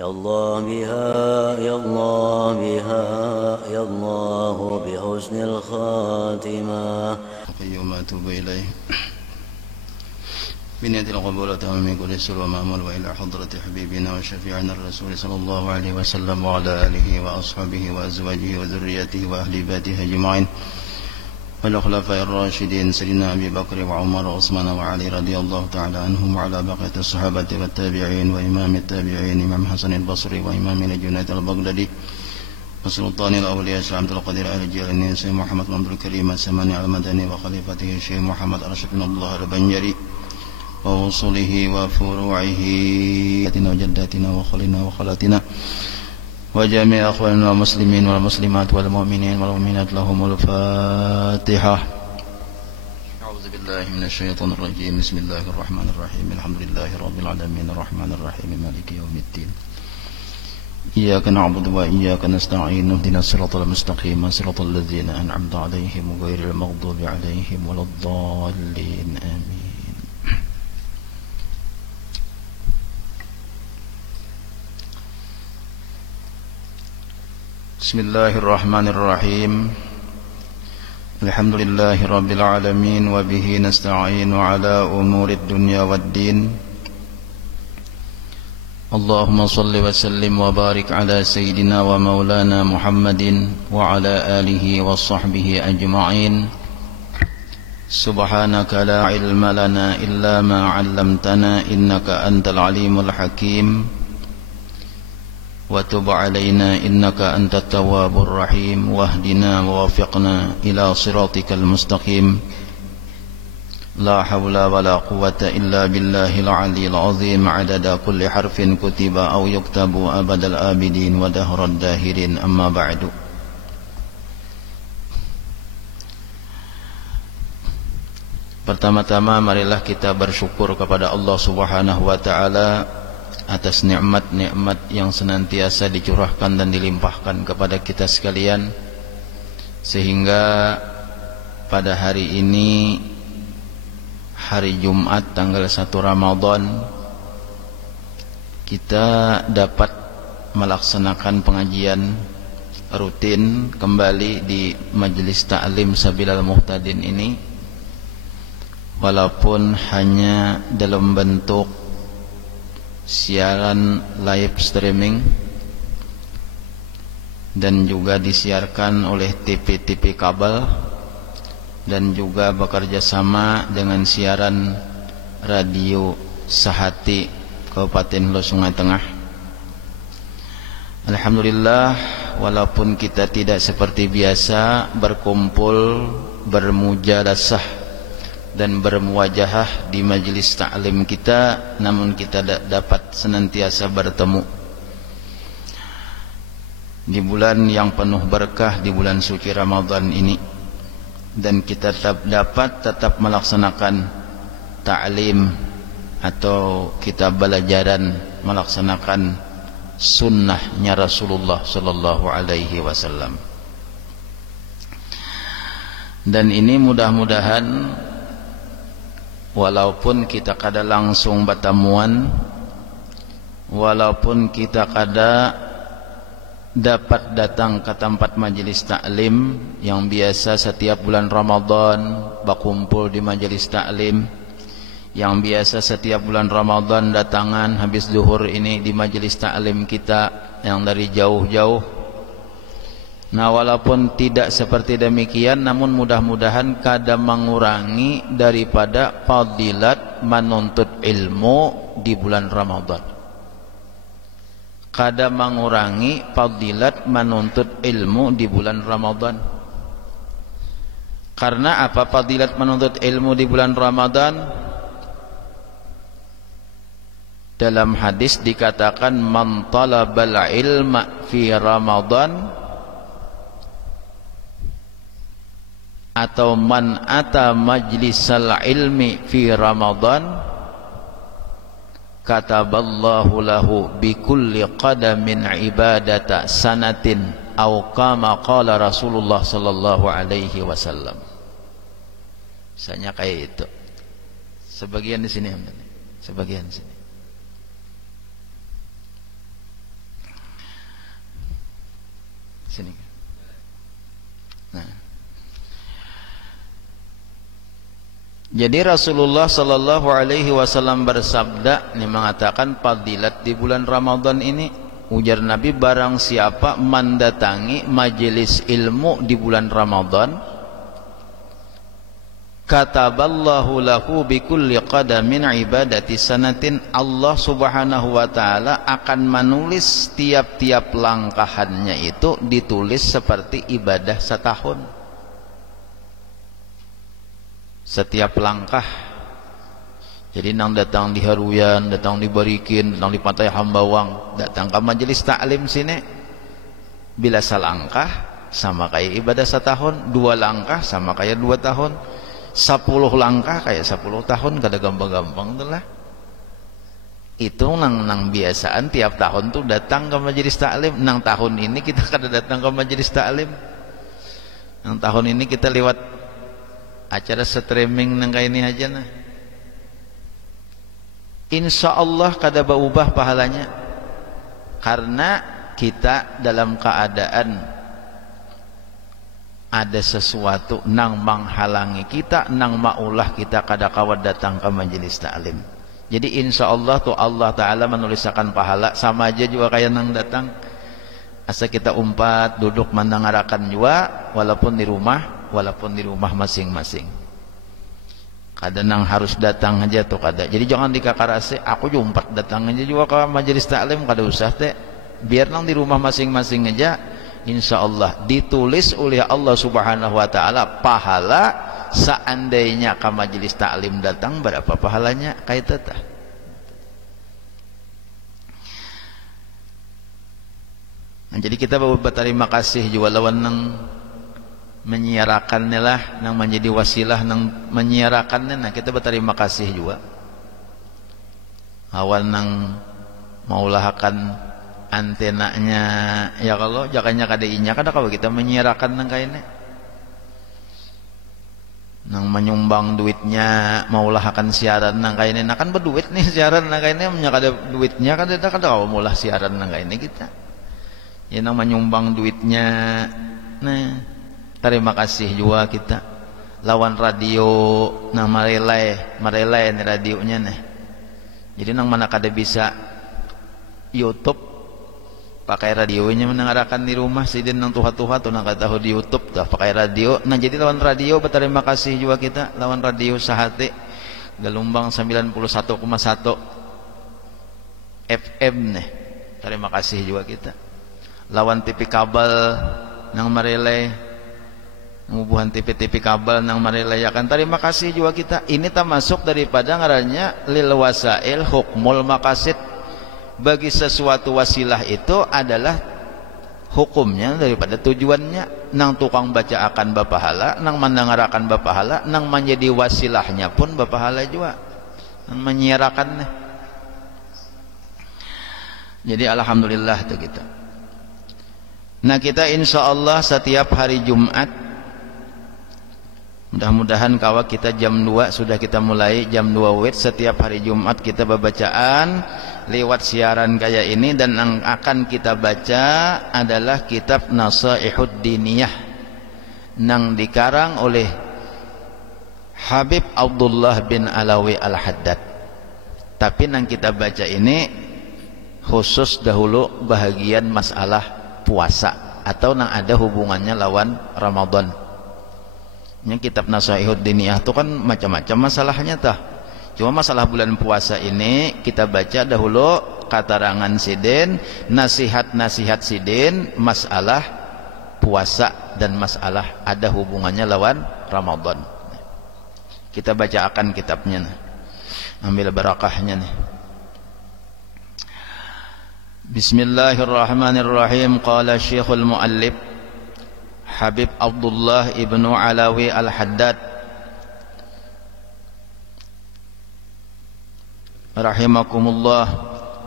يا الله بها يا الله بها يا الله بحسن الخاتمة القيوم أتوب إليه بنية القبول وتمام كل سر ومأمول وإلى حضرة حبيبنا وشفيعنا الرسول صلى الله عليه وسلم وعلى آله وأصحابه وأزواجه وذريته وأهل بيته أجمعين والخلفاء الراشدين سيدنا أبي بكر وعمر وعثمان وعلي رضي الله تعالى عنهم وعلى بقية الصحابة والتابعين وإمام التابعين إمام حسن البصري وإمام الجنيد البغدادي وسلطان الأولياء شيخ عبد القادر آل الجيلاني سيد محمد بن عبد الكريم السماني المدني وخليفته الشيخ محمد أرشد بن الله البنجري ووصوله وفروعه وجداتنا وخلنا وخالاتنا وجميع أخواننا المسلمين والمسلمات والمؤمنين والمؤمنات لهم الفاتحة. أعوذ بالله من الشيطان الرجيم. بسم الله الرحمن الرحيم. الحمد لله رب العالمين الرحمن الرحيم مالك يوم الدين. إياك نعبد وإياك نستعين اهدنا الصراط المستقيم صراط الذين أنعمت عليهم غير المغضوب عليهم ولا الضالين آمين. Bismillahirrahmanirrahim. Alhamdulillahi rabbil alamin wa bihi nasta'inu ala umurid dunya waddin. Allahumma salli wa sallim wa barik ala sayyidina wa maulana Muhammadin wa ala alihi wa sahbihi ajma'in. Subhanaka la ilma lana illa ma 'allamtana innaka antal alimul hakim. وتب علينا إنك أنت التواب الرحيم واهدنا ووفقنا إلى صراطك المستقيم لا حول ولا قوة إلا بالله العلي العظيم عدد كل حرف كتب أو يكتب أبد الآبدين ودهر الداهرين أما بعد. Pertama-tama marilah kita bersyukur kepada Allah Subhanahu wa taala atas nikmat-nikmat yang senantiasa dicurahkan dan dilimpahkan kepada kita sekalian, sehingga pada hari ini hari Jumat tanggal 1 Ramadan kita dapat melaksanakan pengajian rutin kembali di Majelis Ta'lim Sabilal Muhtadin ini, walaupun hanya dalam bentuk siaran live streaming dan juga disiarkan oleh TV-TV kabel dan juga bekerja sama dengan siaran radio Sahati Kabupaten Hulu Sungai Tengah. Alhamdulillah, walaupun kita tidak seperti biasa berkumpul bermujalasah dan bermuwajahah di majelis ta'lim kita, namun kita dapat senantiasa bertemu di bulan yang penuh berkah, di bulan suci Ramadan ini, dan kita tetap melaksanakan ta'lim atau kita belajaran melaksanakan sunnahnya Rasulullah sallallahu alaihi wasallam. Dan ini mudah-mudahan walaupun kita kada langsung bertemuan, walaupun kita kada dapat datang ke tempat majelis taklim yang biasa setiap bulan Ramadan berkumpul di majelis taklim, yang biasa setiap bulan Ramadan datangan habis zuhur ini di majelis taklim kita yang dari jauh-jauh. Nah, walaupun tidak seperti demikian, namun mudah-mudahan kada mengurangi daripada fadilat menuntut ilmu di bulan Ramadan. Kada mengurangi fadilat menuntut ilmu di bulan Ramadan. Karena apa fadilat menuntut ilmu di bulan Ramadan? Dalam hadis dikatakan man talabal ilma fi Ramadan atau man ata majlisal ilmi fi Ramadan kataballahu lahu bi kulli qadamin ibadata sanatin aw kama qala Rasulullah sallallahu alaihi wasallam. Misalnya kayak itu. Sebagian di sini, sebagian di sini. Sini. Nah. Jadi Rasulullah sallallahu alaihi wasallam bersabda, ini mengatakan fadilat di bulan Ramadan ini, ujar Nabi, barang siapa mendatangi majelis ilmu di bulan Ramadan, kataballahu lahu bikulli qadamin ibadati sanatin, Allah subhanahu wa ta'ala akan menulis tiap-tiap langkahannya itu ditulis seperti ibadah setahun. Setiap langkah. Jadi nang datang di Haruyan, datang di Barikin, datang di Pantai Hambawang, datang ke majelis taklim sini, bila selangkah sama kayak ibadah setahun, 2 langkah sama kayak 2 tahun, 10 langkah kayak 10 tahun, kada gampang-gampang tuh lah. Itu nang biasaan tiap tahun tuh datang ke majelis taklim. Nang tahun ini kita kada datang ke majelis taklim. Nang tahun ini kita lewat acara streaming nang kayak ini aja nah. Insya Allah kada berubah pahalanya, karena kita dalam keadaan ada sesuatu nang menghalangi kita, nang maulah kita kada kawat datang ke majelis taklim. Jadi insya Allah tuh Allah Ta'ala menuliskan pahala sama aja juga kayak nang datang. Asa kita umpat duduk mendengarakan juga, walaupun di rumah masing-masing. Kada nang harus datang aja tuh kada. Jadi jangan dikakarase aku jumpat datang aja juga ke majelis taklim, kada usah teh. Biar nang di rumah masing-masing aja, insyaallah ditulis oleh Allah Subhanahu wa taala pahala. Seandainya ke majelis taklim datang, berapa pahalanya kayak teh. Nah, jadi kita berterima kasih juga lawan nang menyiarakannya lah, nang menjadi wasilah nang menyiarakannya. Nah, kita berterima kasih juga awan nang maulahakan antenanya ya, kalau jakanya kadainya kada kalau kita menyiarakan nang kainnya nang menyumbang duitnya maulahakan siaran nang kainnya. Nah, kan berduit nih siaran nang kainnya, nya kada duitnya kada kalau maulah siaran nang kainnya kita ya nang menyumbang duitnya. Nah, terima kasih juga kita lawan radio nang marelai ini radionya nih. Jadi nang mana kada bisa YouTube pakai radionya mendengarkan di rumah, sidin nang tuha-tuha tuh nang kada tahu di YouTube dah pakai radio. Nah, jadi lawan radio berterima kasih juga kita lawan radio Sahate gelombang 91,1 FM nih. Terima kasih juga kita lawan TV kabel nang marelai, ngubuhan TV kabel nang marelayakan. Terima kasih juga kita. Ini termasuk daripada ngarannya lil wasail hukmul maqasid. Bagi sesuatu wasilah itu adalah hukumnya daripada tujuannya. Nang tukang baca akan bapahala, nang mendengarkan bapahala, nang menjadi wasilahnya pun bapahala juga, nang menyiarakannya. Jadi alhamdulillah tuh kita. Nah, kita insya Allah setiap hari Jumat, mudah-mudahan kawa kita jam 2 sudah kita mulai jam 2 WIB. Setiap hari Jumat kita bacaan lewat siaran kayak ini, dan yang akan kita baca adalah kitab Nasaihud Diniyah nang dikarang oleh Habib Abdullah bin Alawi Al-Haddad. Tapi nang kita baca ini khusus dahulu bahagian masalah puasa atau nang ada hubungannya lawan Ramadan. Yang kitab Nasaihud Diniyah itu kan macam-macam masalahnya tah. Cuma masalah bulan puasa ini kita baca dahulu katarangan sidin, nasihat-nasihat sidin, masalah puasa dan masalah ada hubungannya lawan Ramadan. Kita baca akan kitabnya nih. Ambil barakahnya nih. Bismillahirrahmanirrahim. Qala Syekhul Muallif Habib Abdullah ibnu Alawi Al-Haddad rahimakumullah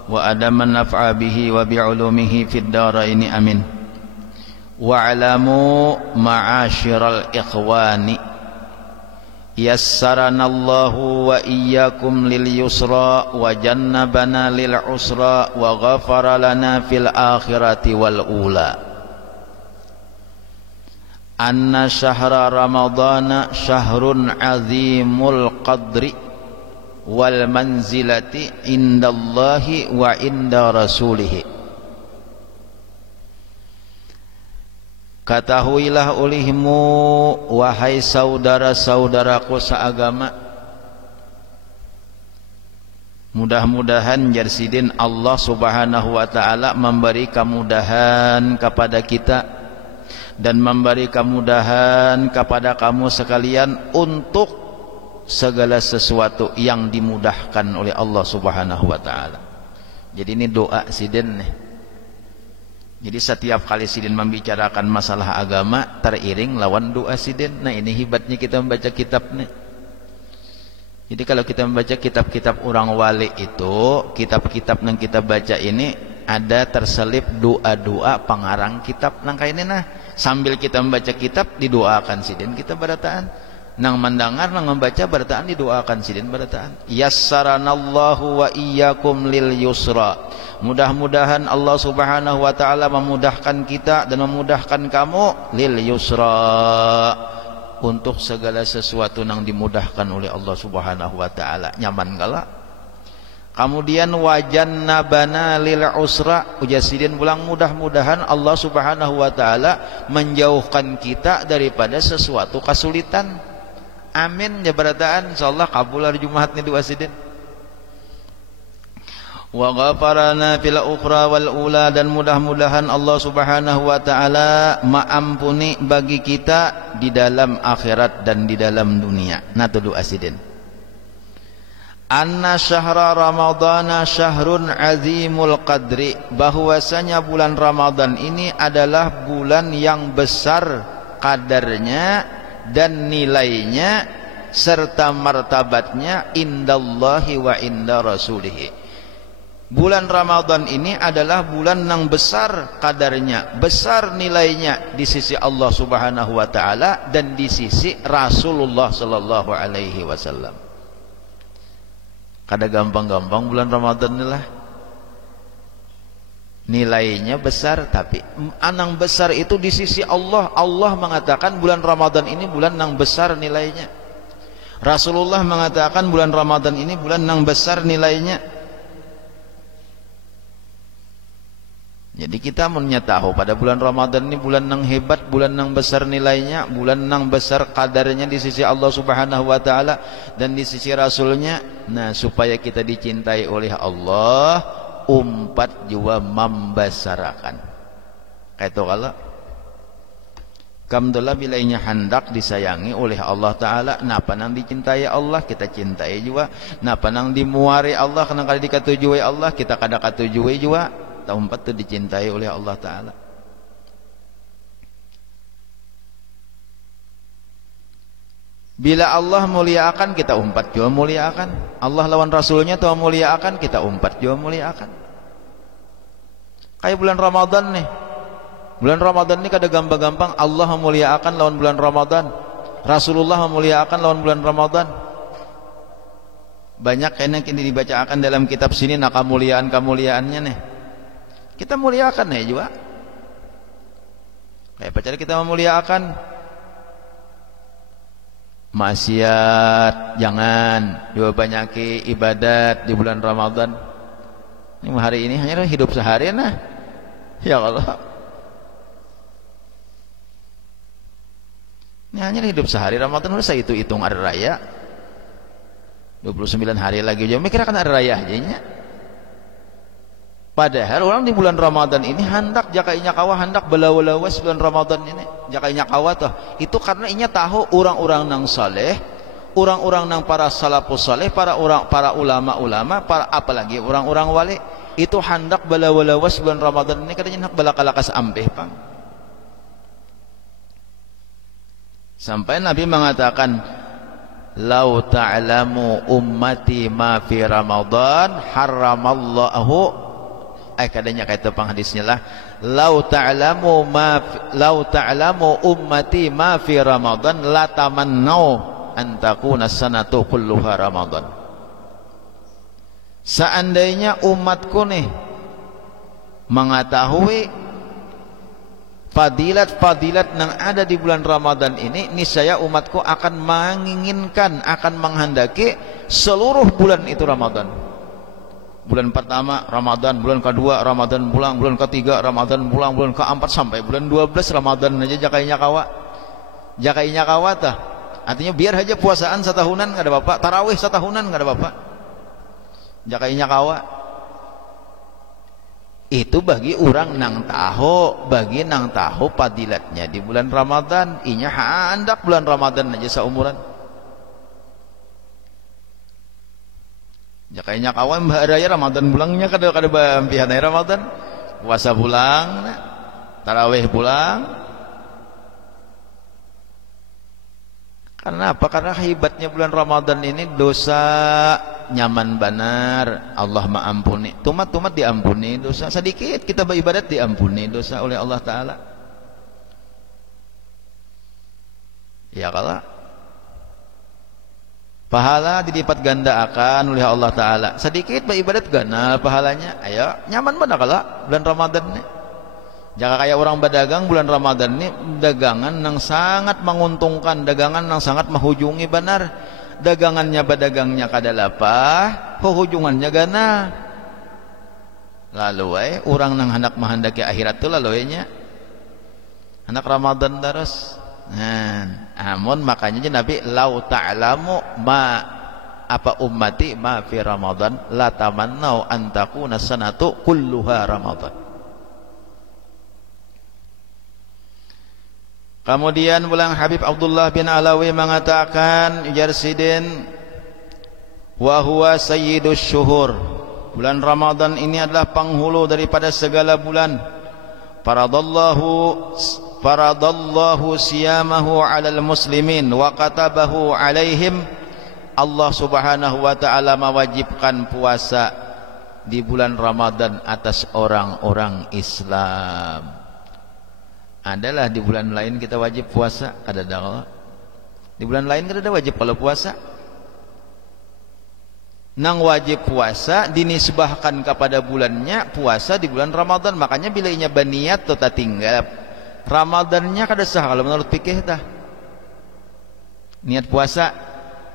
wa adaman naf'a bihi wa bi'ulumihi fid daraini amin. Wa'lamu ma'asyiral ikhwani yassaranallahu wa iyyakum lil yusra wa jannabana lil usra wa ghafara lana fil akhirati wal ula. anna syahra ramadhana syahrun azimul qadri wal manzilati indallahi wa inda rasulihi. Ketahuilah olehmu wahai saudara-saudaraku seagama, mudah-mudahan jarsidin Allah subhanahu wa ta'ala memberi kemudahan kepada kita dan memberi kemudahan kepada kamu sekalian untuk segala sesuatu yang dimudahkan oleh Allah subhanahu wa ta'ala. Jadi ini doa sidin nih. Jadi setiap kali sidin membicarakan masalah agama teriring lawan doa sidin. Nah ini hebatnya kita membaca kitab nih. Jadi kalau kita membaca kitab-kitab orang wali itu, kitab-kitab yang kita baca ini ada terselip doa-doa pengarang kitab nangka ini nah. Sambil kita membaca kitab didoakan sidin kita barataan. Nang mendengar nang membaca barataan didoakan sidin barataan. Yassaranallahu wa iyyakum lil yusra. Mudah-mudahan Allah subhanahu wa ta'ala memudahkan kita dan memudahkan kamu lil yusra, untuk segala sesuatu yang dimudahkan oleh Allah subhanahu wa ta'ala. Nyaman kala. Kemudian wajannabana lil usra, ujasidin pulang mudah-mudahan Allah subhanahu wa ta'ala menjauhkan kita daripada sesuatu kesulitan. Amin ya barataan, insyaallah kabul hari Jumat nih doa sidin. Wa ghafarana fil ukhra wal ula, dan mudah-mudahan Allah subhanahu wa ta'ala maampuni bagi kita di dalam akhirat dan di dalam dunia. Nah itu doa sidin. Anna syahra ramadhana syahrun azimul qadri, bahwasanya bulan Ramadan ini adalah bulan yang besar kadarnya dan nilainya serta martabatnya indallahi wa inda rasulihi. Bulan Ramadan ini adalah bulan yang besar kadarnya, besar nilainya di sisi Allah subhanahu wa ta'ala dan di sisi Rasulullah sallallahu alaihi wasallam. Kada gampang-gampang bulan Ramadan inilah. Nilainya besar, tapi anang besar itu di sisi Allah. Allah mengatakan bulan Ramadan ini bulan yang besar nilainya. Rasulullah mengatakan bulan Ramadan ini bulan yang besar nilainya. Jadi kita menyatahu pada bulan Ramadan ini bulan yang hebat, bulan yang besar nilainya, bulan yang besar kadarnya di sisi Allah subhanahu wa ta'ala dan di sisi Rasulnya. Nah supaya kita dicintai oleh Allah, umpat juga membesarakan. Kayak itu kalau kamdullah bilainya hendak disayangi oleh Allah Ta'ala. Napa nang dicintai Allah kita cintai juga. Napa nang dimuari Allah karena kali dikatujui Allah kita kada katujui juga. Umpat itu dicintai oleh Allah Ta'ala. Bila Allah muliakan kita umpat juga muliakan. Allah lawan Rasulnya tuh muliakan kita umpat juga muliakan. Kayak bulan Ramadan nih. Bulan Ramadan ini kada gampang-gampang. Allah memuliakan lawan bulan Ramadan. Rasulullah memuliakan lawan bulan Ramadan. Banyak yang ini dibacakan dalam kitab sini nah kemuliaan-kemuliaannya nih. Kita muliakan ya juga. Kayak pacar kita memuliakan maksiat jangan, juga banyaki ibadat di bulan Ramadan. Ini hari ini hanya hidup sehari nah. Ya Allah. Ini hanya hidup sehari Ramadan udah saya hitung hari raya. 29 hari lagi aja mikir akan hari raya aja. Padahal orang di bulan Ramadan ini hendak jakainya kawa hendak belawas bulan Ramadan ini jakainya kawa tuh itu karena inya tahu orang-orang nang saleh, orang-orang nang para salafus saleh, para ulama-ulama, para apalagi orang-orang wali itu hendak belawas bulan Ramadan ini katanya hendak balakalakas ampeh pang. Sampai Nabi mengatakan lau ta'lamu ummati ma fi Ramadan haramallahu kadanya kayak tepang hadisnya lah lau ta'lamu ummati ma fi Ramadan la tamannau an takuna sanatu kulluha Ramadan. Seandainya umatku nih mengetahui Fadilat-fadilat yang ada di bulan Ramadan ini, niscaya umatku akan menginginkan, akan menghendaki seluruh bulan itu Ramadan. Bulan pertama Ramadan, bulan kedua Ramadan pulang, bulan ketiga Ramadan pulang, bulan keempat sampai bulan 12 Ramadan aja jakainya kawa. Jakainya kawa tah. Artinya biar aja puasaan setahunan enggak ada apa-apa, tarawih setahunan enggak ada apa-apa. Jakainya kawa. Itu bagi orang nang tahu, bagi nang tahu padilatnya di bulan Ramadan. Inya handak bulan Ramadan aja seumuran. Jakainya kawan baharaya Ramadan bulangnya kada bampihanai Ramadan. Puasa pulang, tarawih pulang. Karena apa? Karena hebatnya bulan Ramadan ini dosa nyaman benar, Allah maampuni. Tumat-tumat diampuni dosa. Sedikit kita beribadat diampuni dosa oleh Allah Ta'ala. Ya kalau pahala dilipat ganda akan oleh Allah Ta'ala. Sedikit beribadat ganal pahalanya. Ayo nyaman benar kalau bulan Ramadan ini. Jangan kayak orang berdagang bulan Ramadan ini, dagangan yang sangat menguntungkan, dagangan yang sangat menghujungi benar. Dagangannya bedagangnya kadalapah, hujungannya gana. Lalu orang nang hendak menghendaki akhirat tu lalu nya hendak Ramadan terus. Nah, amun makanya Nabi lau ta'lamu ma apa ummati ma fi Ramadan la tamannau an takuna sanatu kulluha Ramadan. Kemudian pulang Habib Abdullah bin Alawi mengatakan Jarsidin wa huwa sayyidus syuhur. Bulan Ramadan ini adalah penghulu daripada segala bulan. Faradallahu siyamahu 'alal muslimin wa katabahu 'alaihim. Allah Subhanahu wa taala mewajibkan puasa di bulan Ramadan atas orang-orang Islam. Adalah di bulan lain kita wajib puasa, ada dakwah. Di bulan lain kita ada wajib kalau puasa. Nang wajib puasa dinisbahkan kepada bulannya puasa di bulan Ramadan. Makanya bila inya baniat atau tinggal Ramadannya kada sah kalau menurut fikih tah. Niat puasa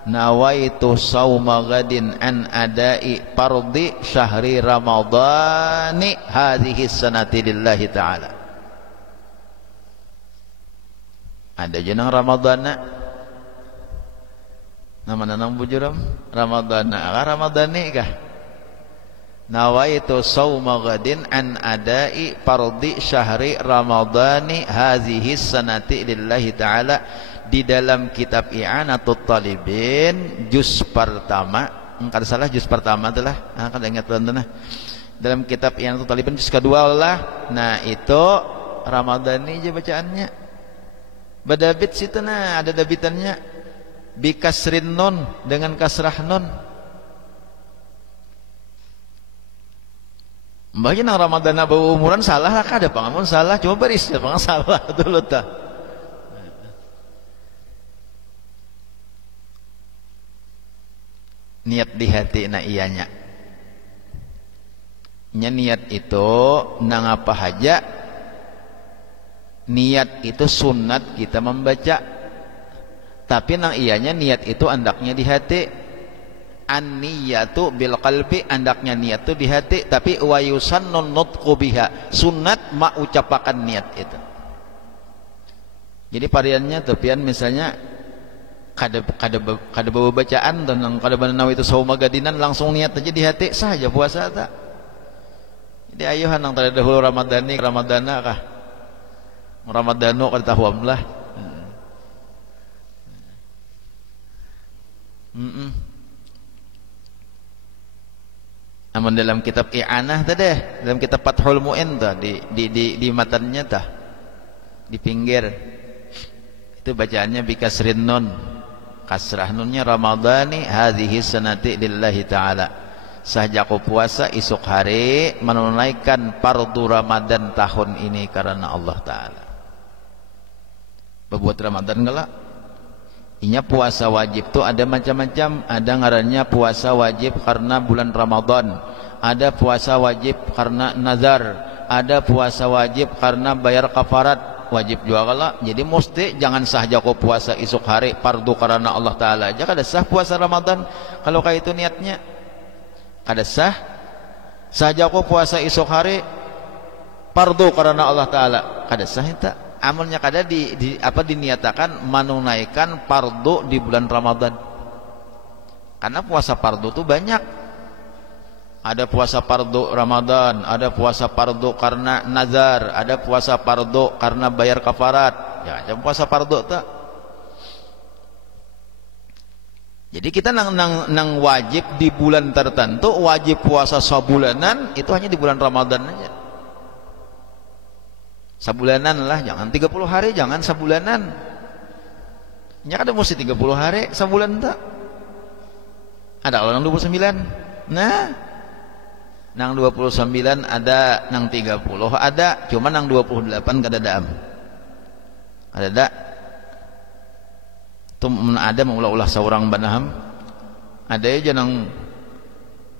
nawaitu sauma gadin an adai fardhi syahri ramadhani hadhihi sanati lillahi ta'ala. Ada jenang Ramadana nama nanang bujuram Ramadana kah Ramadani kah nawaitu sauma gadin an adai fardhi syahri ramadhani hadhihi sanati lillahi ta'ala. Di dalam kitab I'anatut Talibin juz pertama kada salah juz pertama itulah kada ingat benar dalam kitab I'anatut Talibin juz kedua lah. Nah itu Ramadhani aja bacaannya. Badabit situ nah ada dabitannya bikasrin nun dengan kasrah nun. Mbahnya nang Ramadan bau umuran salah lah kada pangamun salah cuma baris ya pangang salah dulu tah. Niat di hati na ianya. Nya niat itu nang apa haja. Niat itu sunat kita membaca. Tapi nang ianya niat itu andaknya di hati. An-niyatu bil qalbi, andaknya niat itu di hati. Tapi wa yusannun nutqu biha, sunat ma ucapakan niat itu. Jadi variannya tepian misalnya kada bawa bacaan dan kada banaw itu sauma gadinan langsung niat aja di hati saja puasa tak. Jadi ayuhan nang tada dahulu Ramadani Ramadana kah? Ramadano kada tahuam lah. Namun dalam kitab I'anah tadi, dalam kitab Fathul Mu'in tah di matannya tah di pinggir itu bacaannya bikasrin nun. Kasrah nunnya Ramadhani hadhihi sanati lillahi ta'ala. Sahjaku puasa esok hari menunaikan fardu Ramadan tahun ini karena Allah Ta'ala. Berbuat Ramadan enggak? Inya puasa wajib tuh ada macam-macam. Ada ngarannya puasa wajib karena bulan Ramadan. Ada puasa wajib karena nazar. ada puasa wajib karena bayar kafarat, wajib juga kalau. Jadi mesti jangan saja kau puasa esok hari fardu karena Allah Ta'ala aja kada sah puasa Ramadan. Kalau kayak itu niatnya kada sah. Saja kau puasa esok hari fardu karena Allah Ta'ala kada sah itu. Amalnya kada diniatakan menunaikan fardu di bulan Ramadan. Karena puasa fardu itu banyak. Ada puasa fardu Ramadan, ada puasa fardu karena nazar, ada puasa fardu karena bayar kafarat. Ya, ada puasa fardu tak. Jadi kita nang wajib di bulan tertentu, wajib puasa sabulanan itu hanya di bulan Ramadan aja. Sabulanan lah, jangan 30 hari, jangan sabulanan. Ya ada mesti 30 hari, sabulan tak. Ada orang 29. Nah, nang 29 ada, nang 30 ada, cuma nang 28 kada daam. Ada tuh ada mengulah-ulah seorang banaham. Ada aja nang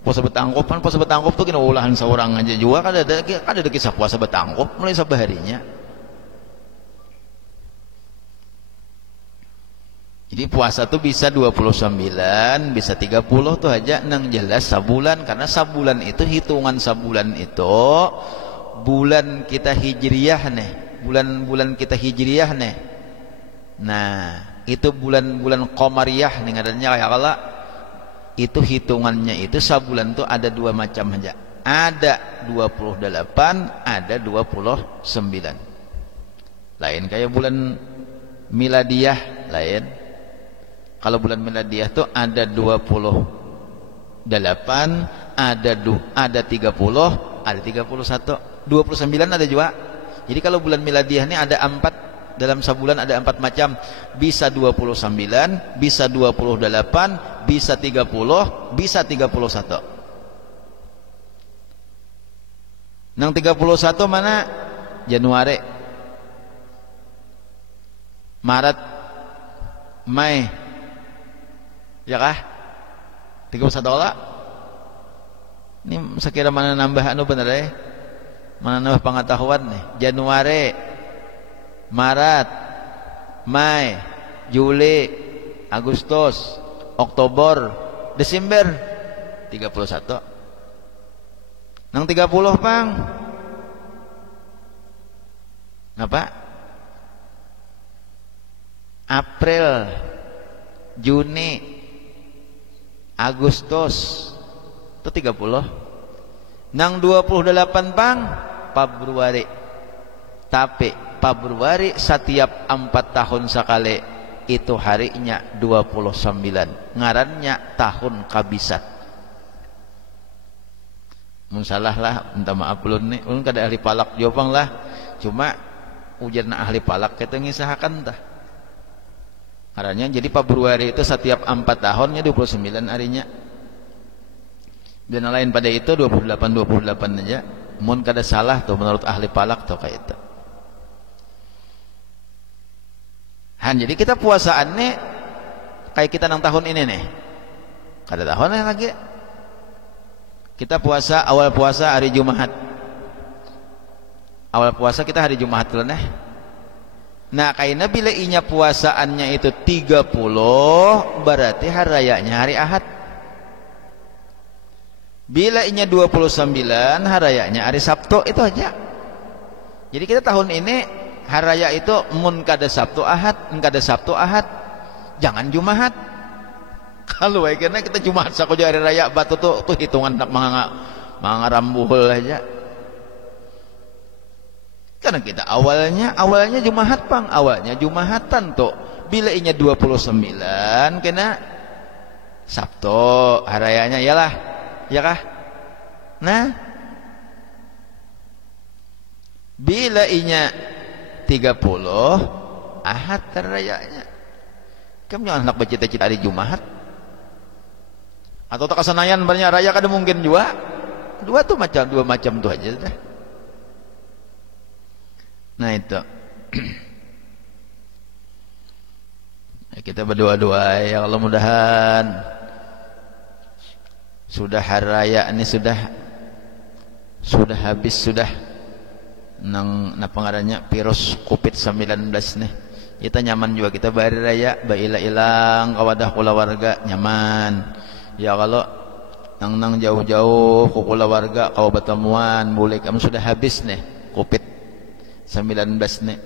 puasa betangkop, kan puasa betangkop tuh kena ulahan seorang aja juga kada ada kisah puasa betangkop mulai sabaharinya. Jadi puasa tuh bisa 29, bisa 30 tuh aja nang jelas sabulan. Karena sabulan itu, hitungan sabulan itu bulan kita hijriyah nih, bulan kita hijriyah nih. Nah itu bulan qamariyah nih adanya kayak kala. Itu hitungannya itu sabulan tuh ada dua macam aja. Ada 28, ada 29. Lain kayak bulan miladiyah, lain. Kalau bulan miladiyah tuh ada 28, ada 30, ada 31, 29 ada juga. Jadi kalau bulan miladiyah ini ada 4, dalam sebulan ada 4 macam. Bisa 29, bisa 28, bisa 30, bisa 31. Nang 31 mana? Januari, Maret, Mei, ya kah? 31 lah. Ini sekira mana nambah bener mana nambah pengetahuan nih. Januari, Maret, Mei, Juli, Agustus, Oktober, Desember, 31. Nang 30 pang ngapa? April, Juni, Agustus itu 30. Nang 28 pang Februari. Tapi Februari setiap 4 tahun sekali itu harinya 29. Ngarannya tahun kabisat. Mun salah lah, minta maaf ulun nih. Ulun kada ahli palak jawabang lah. Cuma ujian ahli palak kita ngisahakan tah. Karena jadi Februari itu setiap 4 tahunnya 29 harinya. Dan lain pada itu 28 aja. Mun kada salah tuh menurut ahli palak tuh kayak itu. Jadi kita puasaan nih kayak kita nang tahun ini nih. Kada tahun lagi. Kita puasa, awal puasa hari Jumat. Awal puasa kita hari Jumat dulu nih. Nah kayaknya bila inya puasaannya itu 30, berarti hari rayanya hari Ahad. Bila inya 29, hari rayanya hari Sabtu, itu aja. Jadi kita tahun ini hari raya itu mun kada Sabtu Ahad, kada Sabtu Ahad, jangan Jumat. Kalau karena kita Jumat sakoja hari raya batu tuh hitungan nak mangarambuhul aja. Karena kita awalnya Jumat pang, awalnya Jumatan tuh. Bila inya 29 kena Sabtu hari rayanya iyalah, ya kah? Nah, bila inya 30 Ahad hari rayanya. Kamu jangan nak bercita-cita hari Jumat. Atau tak kesanayan banyak raya kada mungkin juga. Dua macam tuh aja dah. Nah itu kita berdoa-doa ya Allah, mudahan sudah hari raya ini sudah habis, sudah nang napangarannya virus COVID-19 nih. Kita nyaman juga, kita bari raya baila ilang kawadah kulawarga nyaman. Ya kalau nang jauh-jauh ku kulawarga kawa batamuan boleh kamu sudah habis nih COVID-19 nih.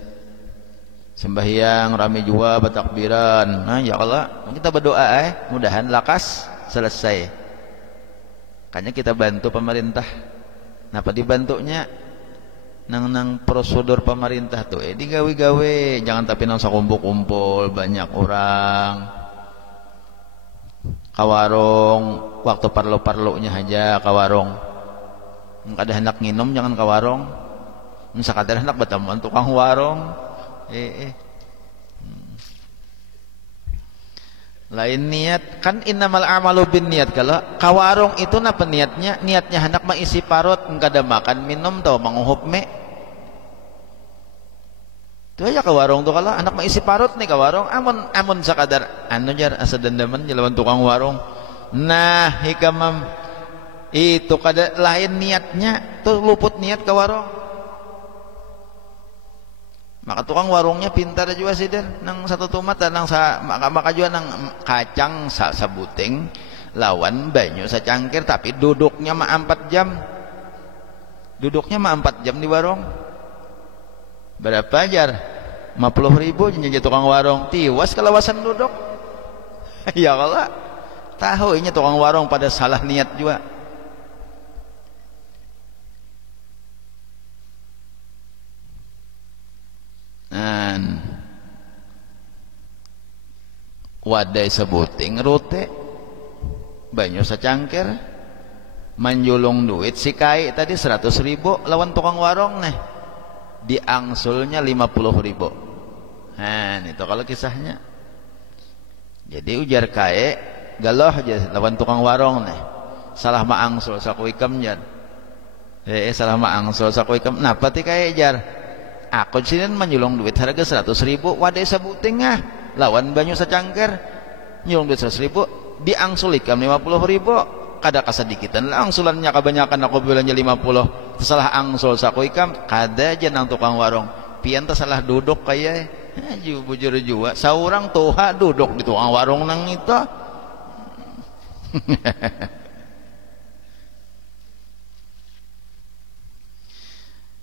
Sembahyang rame juga batakbiran. Nah ya Allah kita berdoa mudahan lakas selesai. Kayaknya kita bantu pemerintah. Napa dibantunya? Nang prosedur pemerintah tuh digawe-gawe, jangan tapi nang sakumpul-kumpul banyak orang. Kawarung waktu parlo-parlonya aja kawarung. Kada hendak nginum jangan kawarung. Sakadar hendak batamuan tukang warung. Lain niat kan innamal a'malu binniyat. Kalau kawarung itu napa niatnya? Niatnya hendak mengisi parut, engkada makan minum tau manguhup me. Itu aja kawarung tuh, kalau anak mengisi parut nih kawarung amun sakadar anu jar asa dendaman jelawan tukang warung. Nah hikamam itu kada lain niatnya tuh luput niat kawarung. Maka tukang warungnya pintar juga sih dan nang satu tumat dan nang maka juga nang kacang sabuting lawan banyu secangkir, tapi duduknya mah 4 jam. Duduknya mah 4 jam di warung. Berapa jar? 50.000 jadi tukang warung. Tiwas kelawasan duduk. Ya Allah. Tahu ini tukang warung pada salah niat juga. Wadai sebuting rute banyu secangkir manjulung duit si kai tadi 100.000 lawan tukang warung nih diangsulnya 50.000. Nah itu kalau kisahnya. Jadi ujar kai galoh aja lawan tukang warung nih salah maangsul sakuikam jar salah maangsul sakuikam napa ti kai jar aku sini menjulung duit harga 100.000 wadai sebuting lawan banyu secangkir nyulung duit 100.000 diangsul ikam 50.000 kada kasadikitan lah angsulannya kebanyakan aku bilangnya 50 salah angsul saku ikam kada aja nang tukang warung pian salah duduk kayak bujur jua saurang tuha duduk di tukang warung nang itu.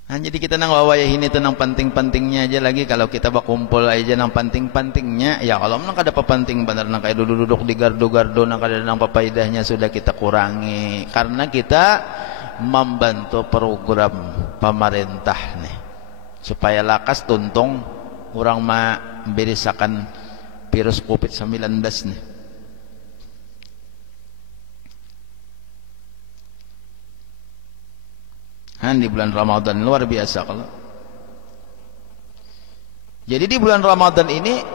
Nah, jadi kita nang wawayahin itu nang penting-pentingnya aja lagi. Kalau kita berkumpul aja nang penting-pentingnya, ya kalau nang kada penting bener nang kayak duduk-duduk di gardu-gardu nang kada nang papaidahnya sudah kita kurangi. Karena kita membantu program pemerintah nih supaya lakas tuntung orang memberisakan virus COVID-19 nih. Di bulan Ramadan luar biasa kalau. Jadi di bulan Ramadan ini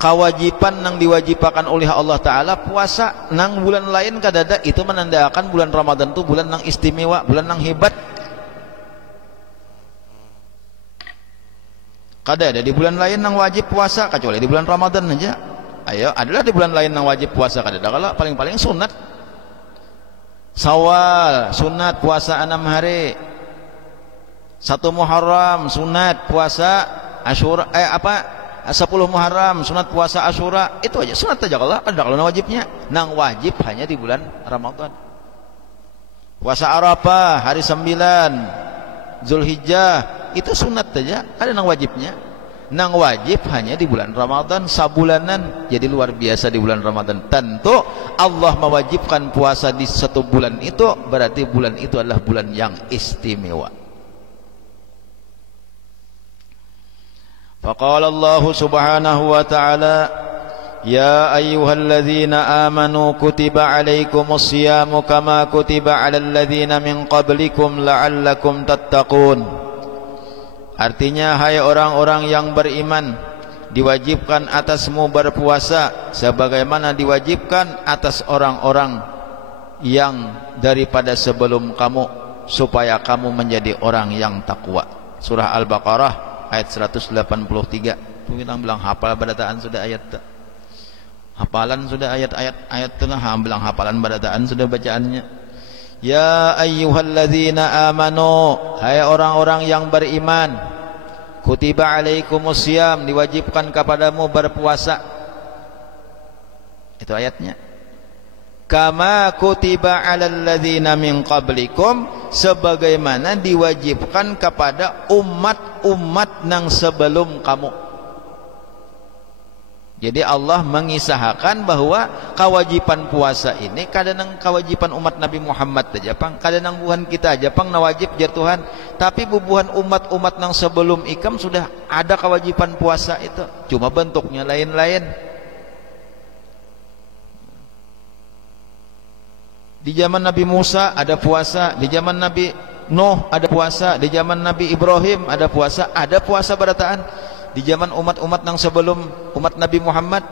kewajiban yang diwajibkan oleh Allah Ta'ala puasa nang bulan lain kadada itu menandakan bulan Ramadan itu bulan nang istimewa, bulan nang hebat. Kadada di bulan lain nang wajib puasa kecuali di bulan Ramadan aja. Ayo adalah di bulan lain nang wajib puasa kadada kalau paling-paling sunat. Sawal sunat puasa 6 hari. 1 Muharram sunat puasa Asyura 10 Muharram sunat puasa Asyura. Itu aja sunat aja kalau ada kalau wajibnya. Nang wajib hanya di bulan Ramadan. Puasa Arafah hari 9 Zulhijjah itu sunat aja, ada nang wajibnya. Nang wajib hanya di bulan Ramadan sabulanan. Jadi luar biasa di bulan Ramadan. Tentu Allah mewajibkan puasa di 1 bulan itu, berarti bulan itu adalah bulan yang istimewa. Faqala Allah subhanahu wa ta'ala ya ayyuhalladzina amanu kutiba alaikumus siyamu kama kutiba alal ladzina min qablikum la'allakum tattaqun. Artinya hai orang-orang yang beriman, diwajibkan atasmu berpuasa sebagaimana diwajibkan atas orang-orang yang daripada sebelum kamu supaya kamu menjadi orang yang takwa. Surah Al-Baqarah ayat 183. Tu bilang hafal badataan sudah ayat. Hafalan sudah ayat-ayat itu lah bilang hafalan badataan sudah bacaannya. Ya ayyuhalladzina amanu, hai orang-orang yang beriman, kutiba alaikumusiyam, diwajibkan kepadamu berpuasa. Itu ayatnya. Kama kutiba alal ladzina min qablikum, sebagaimana diwajibkan kepada umat-umat nang sebelum kamu. Jadi Allah mengisahkan bahwa kewajiban puasa ini kadang kewajiban umat Nabi Muhammad aja pang, kadang bukan kita aja pang na wajib jar Tuhan, tapi bubuhan umat-umat nang sebelum ikam sudah ada kewajiban puasa itu, cuma bentuknya lain-lain. Di zaman Nabi Musa ada puasa, di zaman Nabi Nuh ada puasa, di zaman Nabi Ibrahim ada puasa berataan, di zaman umat-umat yang sebelum umat Nabi Muhammad.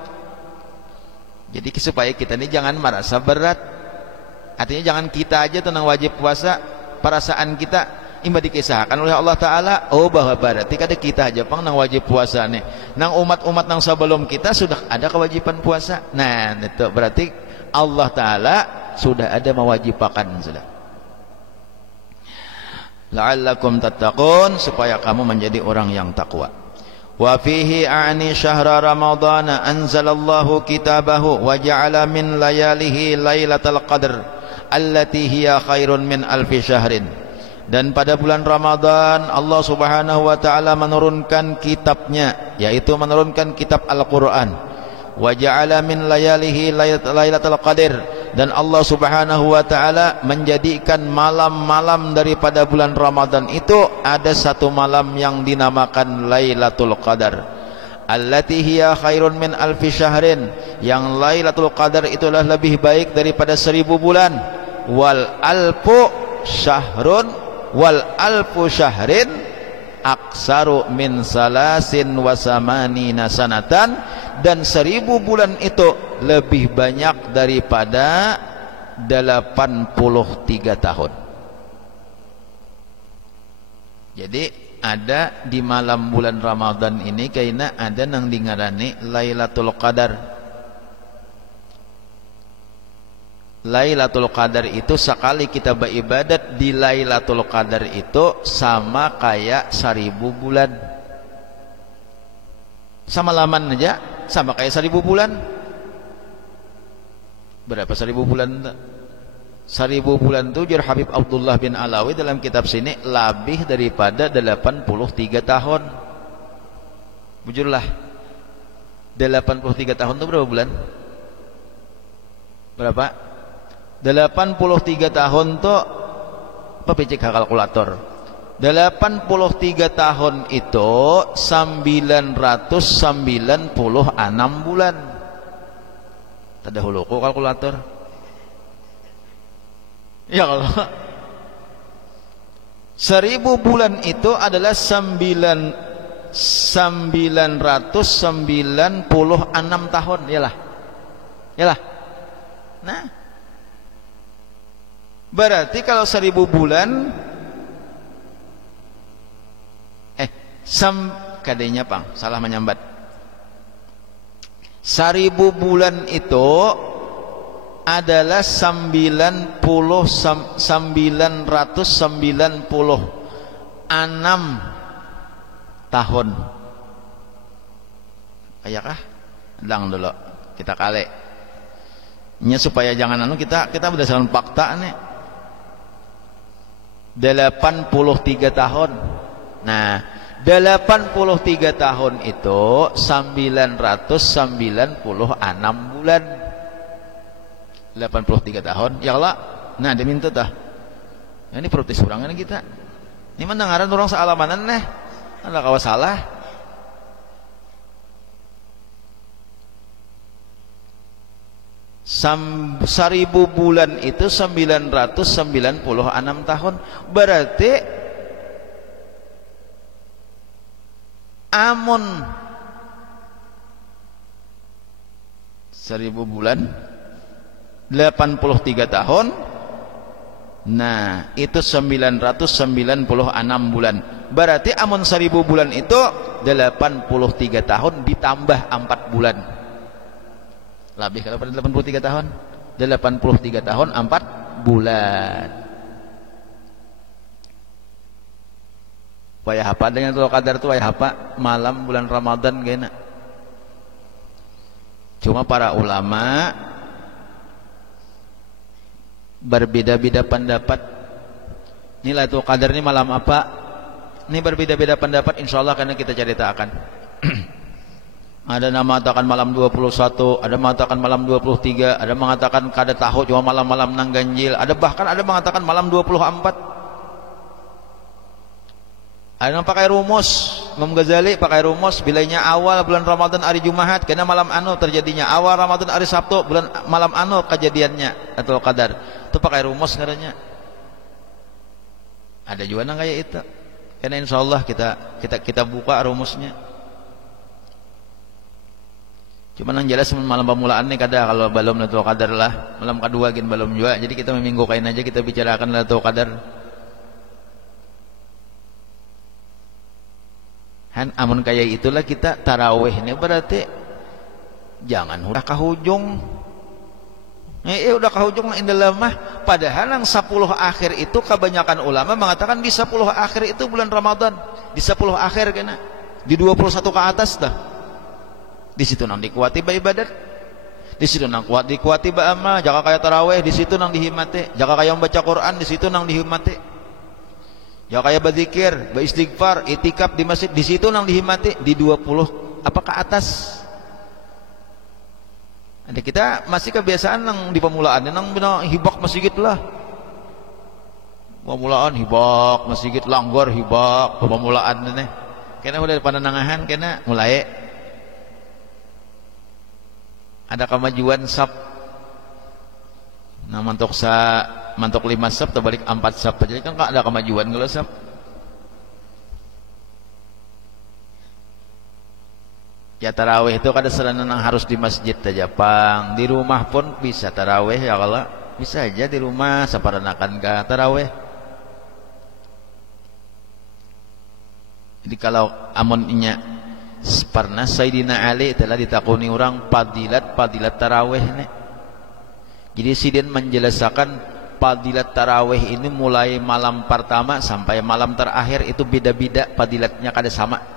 Jadi supaya kita ini jangan merasa berat, artinya jangan kita aja tentang wajib puasa, perasaan kita imba dikisahkan oleh Allah Ta'ala, oh bahwa berarti kada kita aja pang nang wajib puasa nih, nang umat-umat yang sebelum kita sudah ada kewajiban puasa. Nah itu berarti Allah Ta'ala sudah ada mewajibkan sudah. La'allakum tattaqun, supaya kamu menjadi orang yang takwa. Wa fihi a'ni syahra ramadhana anzalallahu kitabahu wa ja'ala min layalihi lailatul qadr allati hiya khairun min alfi syahrin. Dan pada bulan Ramadan Allah Subhanahu wa taala menurunkan kitabnya, yaitu menurunkan kitab Al-Qur'an. Wa ja'ala min layalihi lailatul qadr, dan Allah Subhanahu wa taala menjadikan malam-malam daripada bulan Ramadan itu ada satu malam yang dinamakan Lailatul Qadar, allati hiya khairun min alfi syahrin, yang Lailatul Qadar itulah lebih baik daripada 1000 bulan. Wal alfu syahrin aksaru min salasin wa samanina sanatan, dan 1000 bulan itu lebih banyak daripada 83 tahun. Jadi ada di malam bulan Ramadan ini kayaknya ada nang dingarani Lailatul Qadar. Lailatul Qadar itu sekali kita beribadat di Lailatul Qadar itu sama kayak 1000 bulan. Sama laman aja sama kayak 1000 bulan. Berapa 1000 bulan? 1000 bulan itu jar Habib Abdullah bin Alawi dalam kitab sini lebih daripada 83 tahun. Bujurlah, 83 tahun itu berapa bulan? Berapa? 83 tahun tuh apa pecik kalkulator? 83 tahun itu 996 bulan. Tada huluku kalkulator. Ya kalau 1000 bulan itu adalah 996 tahun, yalah. Nah, berarti kalau 1000 bulan kadenya pang salah menyambat. 1000 bulan itu adalah 996 tahun. Ayakah? Lang dulu kita kale. Nya supaya jangan kita berdasarkan fakta nih. 83 tahun. Nah, 83 tahun itu 996 bulan. 83 tahun. Ya Allah. Nah, dia minta dah. Nah, ini protes urangan kita. Ini mana ngaran orang sealamanan nih. Ada kawa salah. Seribu bulan itu 996 tahun. Berarti amun 1000 bulan 83 tahun. Nah, itu 996 bulan. Berarti amun 1000 bulan itu 83 tahun ditambah 4 bulan. Lebih kalau pada 83 tahun. 83 tahun 4 bulan. Wayah apa dengan Lailatul Qadar itu? Wayah apa? Malam bulan Ramadan gena. Cuma para ulama berbeda-beda pendapat. Ini Lailatul Qadar ini malam apa? Ini berbeda-beda pendapat, insyaallah karena kita ceritakan. Ada yang mengatakan malam 21, ada yang mengatakan malam 23, ada yang mengatakan kada tahu cuma malam-malam nang ganjil, ada bahkan ada yang mengatakan malam 24. Ada yang pakai rumus, Imam Ghazali pakai rumus bilainya awal bulan Ramadan hari Jumat karena malam anu terjadinya, awal Ramadan hari Sabtu bulan malam anu kejadiannya atau Qadar. Itu pakai rumus katanya. Ada juga nang kayak itu. Karena insyaallah kita buka rumusnya. Cuma nang jelas malam pemulaan nih kada kalau belum Lailatul Qadar lah, malam kedua gin belum juga. Jadi kita minggu kain aja kita bicarakan Lailatul Qadar. Han amun kayak itulah kita tarawih ini berarti jangan udah ke hujung. Udah ke hujung indah mah. Padahal yang 10 akhir itu kebanyakan ulama mengatakan di 10 akhir itu bulan Ramadan. Di 10 akhir kena. Di 21 ke atas dah. Di situ nang dikuati ibadat. Di situ nang dikuati amal. Jaka kayak tarawih di situ nang dihimati. Jaka kayak membaca Quran di situ nang dihimati. Ya kayak berzikir, beristighfar, itikaf di masjid, di situ nang dihimati di 20 apa ke atas. Ada kita masih kebiasaan nang di pemulaan nang hibak masjid lah. Pemulaan hibak masjid, langgor hibak pemulaan nih. Kena udah pada nangahan kena mulai ada kemajuan sab. Nah mantuk 5 sab terbalik 4 sab jadi kan ada kemajuan kalau sab. Ya tarawih itu kada selalu harus di masjid aja pang, di rumah pun bisa tarawih ya kalau bisa aja di rumah saparanakan ka tarawih. Jadi kalau amun inya pernah Sayyidina Ali telah ditakuni orang padilat tarawih nih. Jadi sidin menjelaskan padilat tarawih ini mulai malam pertama sampai malam terakhir itu beda-beda padilatnya kada sama.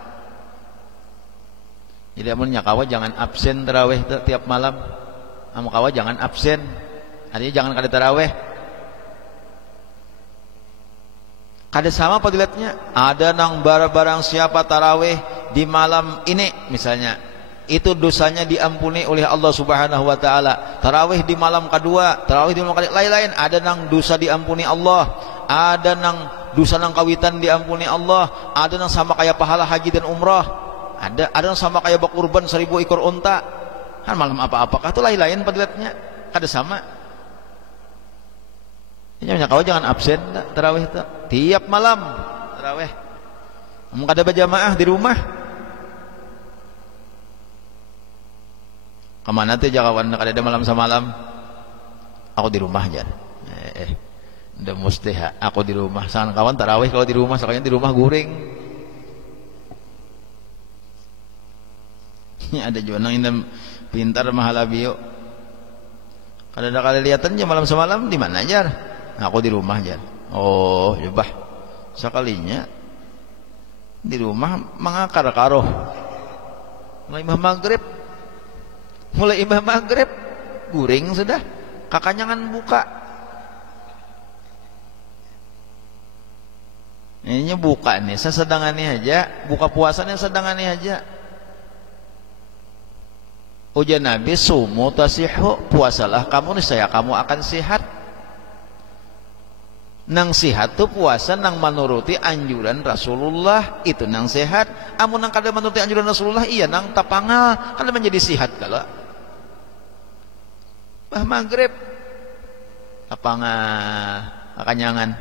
Jadi amun nyakawa jangan absen tarawih tiap malam. Amun kawa jangan absen. Artinya jangan kada tarawih. Kada sama padilatnya. Ada nang barang siapa tarawih di malam ini misalnya, itu dosanya diampuni oleh Allah Subhanahu wa taala. Tarawih di malam kedua, tarawih di malam kedua lain-lain, ada nang dosa diampuni Allah, ada nang dosa nang kawitan diampuni Allah, ada nang sama kayak pahala haji dan umrah, ada nang sama kayak berkurban 1000 ekor unta. Kan malam apa-apakah itu lain-lain padilatnya, kada sama. Ini kau jangan absen tarawih itu. Tiap malam tarawih. Mun kada berjamaah di rumah. Kemana tuh jakawan kada ada malam semalam? Aku di rumah aja. Udah mesti aku di rumah. Sangan kawan tarawih kalau di rumah, sekalian di rumah guring. Ini ada juga nang indem pintar mahalabio. Kada ada kali lihatan aja malam semalam di mana aja? Aku di rumah aja. Oh, jebah. Sekalinya di rumah mengakar karoh. Mulai imam maghrib guring sudah, kakaknya kan buka. Ini buka nih, sesedangannya aja, buka puasanya sedangannya aja. Ujian Nabi, sumu tasihu, puasalah kamu niscaya kamu akan sehat. Nang sehat tuh puasa nang menuruti anjuran Rasulullah, itu nang sehat. Amun nang kada menuruti anjuran Rasulullah, iya nang tapangal, kada menjadi sehat kalau. Maghrib tapangal, akanyangan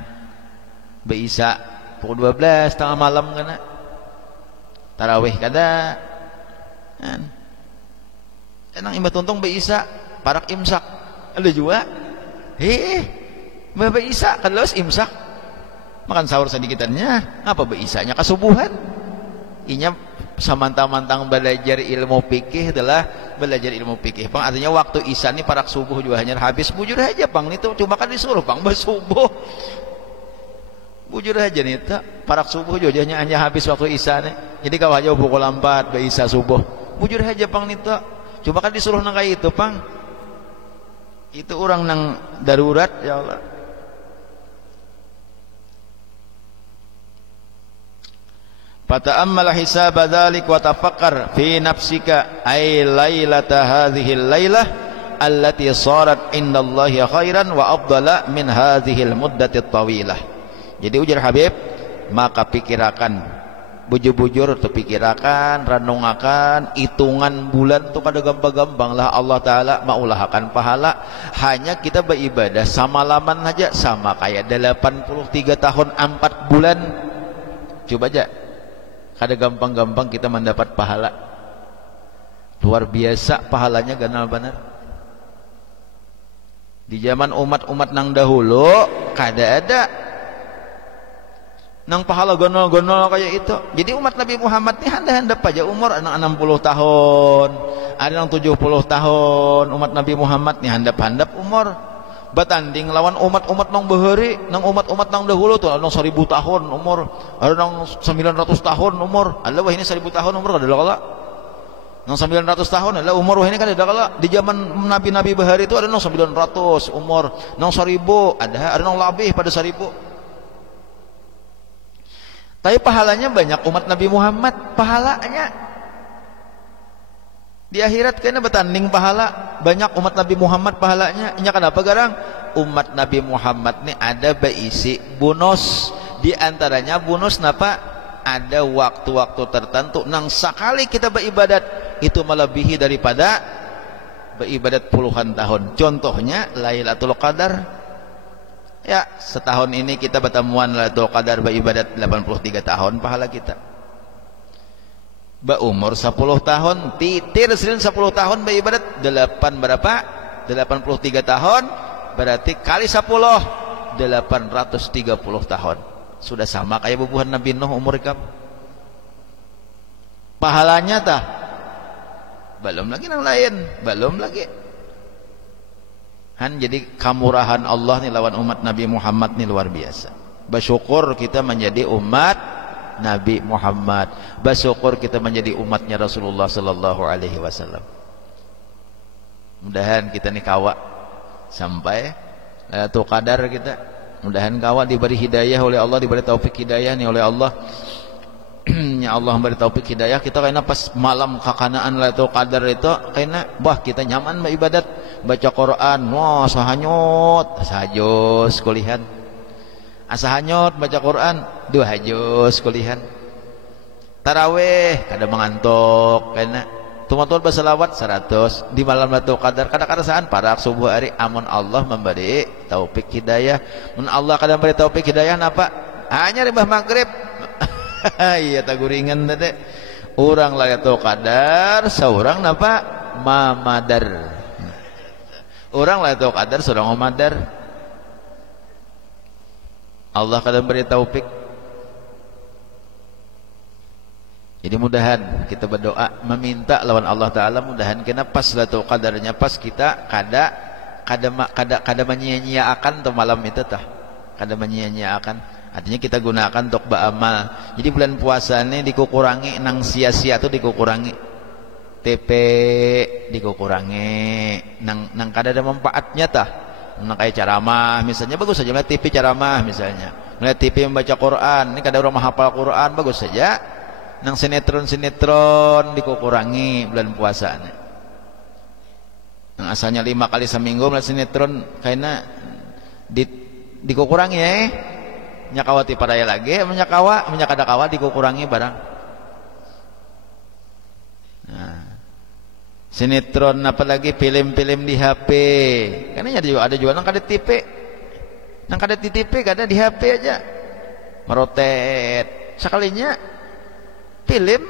beisa pukul 12 tengah malam kana. Tarawih kada. Kan. Nang imah tuntung beisa, parak imsak. Ada juga. Mbak Isa kalau imsak makan sahur sedikitannya apa beisanya kasubuhan. Inya samantang-mantang belajar ilmu fikih adalah belajar ilmu fikih pang, artinya waktu isya nih parak subuh juga hanya habis bujur aja pang itu, cuma kan disuruh pang bersubuh bujur aja nih tak parak subuh juga hanya habis waktu isya nih, jadi kalau aja pukul 4 be isya subuh bujur aja pang nih tak, cuma kan disuruh nang kayak itu pang, itu orang nang darurat ya Allah. Fata'ammal hisab dzalik wa tafakkar fi nafsika ay lailata hadhihi al-lailah allati sarat indallahi khairan wa afdala min hadhihi al-muddati at-tawilah. Jadi ujar Habib, maka pikirakan bujur-bujur tu pikirakan, renungakan hitungan bulan tu kada gampang-gampang lah Allah Taala maulahakan pahala. Hanya kita beribadah sama laman aja sama kayak 83 tahun 4 bulan. Coba aja. Kada gampang-gampang kita mendapat pahala. Luar biasa pahalanya ganal benar. Di zaman umat-umat nang dahulu kada ada nang pahala gonol-gonol kayak itu. Jadi umat Nabi Muhammad ni handap-handap aja umur nang 60 tahun, ada nang 70 tahun. Umat Nabi Muhammad ni handap-handap umur. Batanding lawan umat-umat nang bahari, nang umat-umat nang dahulu tuh nang 1000 tahun umur, ada nang 900 tahun umur. Allah wah ini 1000 tahun umur kada kala. Nang 900 tahun Allah umur wah ini kada kala. Di zaman nabi-nabi bahari itu ada nang 900 umur, nang 1000 ada nang lebih pada 1000. Tapi pahalanya banyak umat Nabi Muhammad pahalanya. Di akhirat kayaknya bertanding pahala banyak umat Nabi Muhammad pahalanya. Nya kenapa garang? Umat Nabi Muhammad ini ada berisi bonus. Di antaranya bonus napa? Ada waktu-waktu tertentu nang sekali kita beribadat itu melebihi daripada beribadat puluhan tahun. Contohnya Lailatul Qadar. Ya, setahun ini kita bertemuan Lailatul Qadar beribadat 83 tahun pahala kita. Ba umur 10 tahun titir silin 10 tahun beribadat 8 berapa? 83 tahun berarti kali 10 830 tahun. Sudah sama kayak bubuhan Nabi Nuh umur ikam. Pahalanya tah belum lagi yang lain, belum lagi. Han jadi kamurahan Allah nih lawan umat Nabi Muhammad nih luar biasa. Bersyukur kita menjadi umat Nabi Muhammad, bersyukur kita menjadi umatnya Rasulullah sallallahu alaihi wasallam. Mudahan kita nih kawa sampai Lailatul Qadar kita. Mudahan kawa diberi hidayah oleh Allah, diberi taufik hidayah nih oleh Allah. Ya Allah memberi taufik hidayah kita kayaknya pas malam kakanaan Lailatul Qadar itu kayaknya bah kita nyaman beribadat, baca Quran, wah sahanyut, sahajus kulihan. Asa hanyut baca Quran 2 juz kulihan. Tarawih kada mengantuk kena. Tumatul berselawat 100 di malam Lailatul Qadar. Kada-kadasaan parak subuh hari amun Allah memberi taufik hidayah. Mun Allah kada memberi taufik hidayah napa? Hanya ribah maghrib. Iya taguringan tadi. Urang Lailatul Qadar saurang napa? Mamadar. Urang Lailatul Qadar saurang mamadar. Allah kadang beri taufik. Jadi mudahan kita berdoa meminta lawan Allah Taala mudahan kena pas Lailatul Qadarnya pas kita kada menyia-nyiakan tuh malam itu tah. Kada menyia-nyiakan. Artinya kita gunakan untuk beramal. Jadi bulan puasa ini dikurangi nang sia-sia tuh dikurangi. TP dikurangi nang kada ada manfaatnya tah. Nah, kayak ceramah misalnya bagus saja melihat TV ceramah misalnya, melihat TV membaca Quran, ini kada orang menghafal Quran bagus saja. Nang sinetron dikurangi bulan puasa nih. Nang asalnya 5 kali seminggu melihat sinetron kayaknya dikurangi ya. Nyakawati paraya lagi, menyakada kawa dikurangi barang. Nah, sinetron apalagi film-film di HP. Karena ada juga nang kada TV. Nang kada di TV kada di HP aja. Merotet. Sekalinya film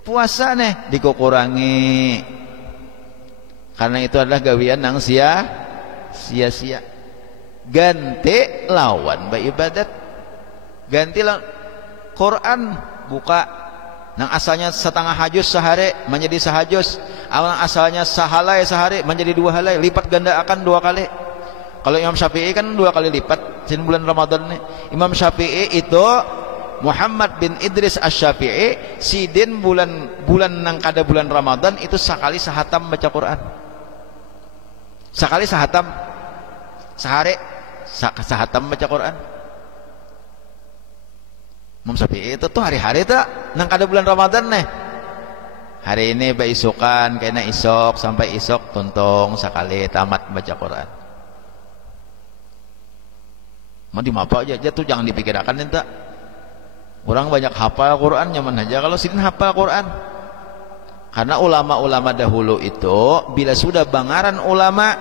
puasa nih dikurangi. Karena itu adalah gawian nang sia-sia. Ganti lawan beribadat. Ganti lawan Quran buka. Nang asalnya setengah hajus sehari menjadi sehajus. Asalnya sahalai sehari menjadi 2 halai, lipat ganda akan 2 kali. Kalau Imam Syafi'i kan 2 kali lipat sin bulan Ramadan nih. Imam Syafi'i itu Muhammad bin Idris Asy-Syafi'i sidin bulan nang kada bulan Ramadan itu sekali sahatam baca Quran. Sekali sahatam sehari sahatam baca Quran. Imam Syafi'i itu tuh hari-hari tak nang kada bulan Ramadan nih. Hari ini baisukan kena isok sampai isok tuntung sekali tamat baca Quran. Mau di mapa aja tuh jangan dipikirkan ente. Orang banyak hafal Quran nyaman aja kalau sidin hafal Quran. Karena ulama-ulama dahulu itu bila sudah bangaran ulama